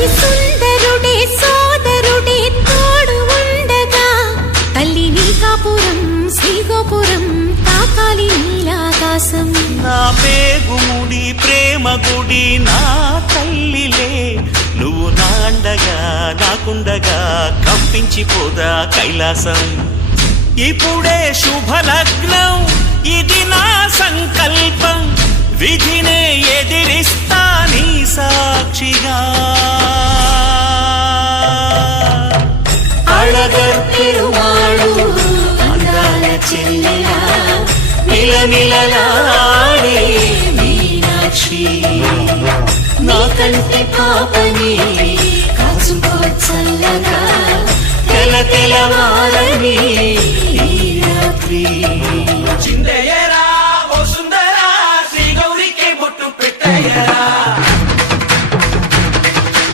అతి సుందరుడే సోదరుడే తోడు ఉండగా తల్లి నీ కాపురం శ్రీగోపురం తాకాలి నీలాకాశం. నా పేగుముడి ప్రేమ గుడి నా తల్లిలే, నువ్వు నాండగా నాకుండగా కంపించిపోదా కైలాసం. ఇప్పుడే శుభలగ్నం ఇది నా సంకల్పం, విధినే ఎదిరిస్తా నీ సాక్షిగా. అళగర్ పెరుమాళు అందాల చెల్లెలా మిలమిలలాడే మీనాక్షి, నా కంటి పాపని కాచుకో చల్లగా తెల తెలవారని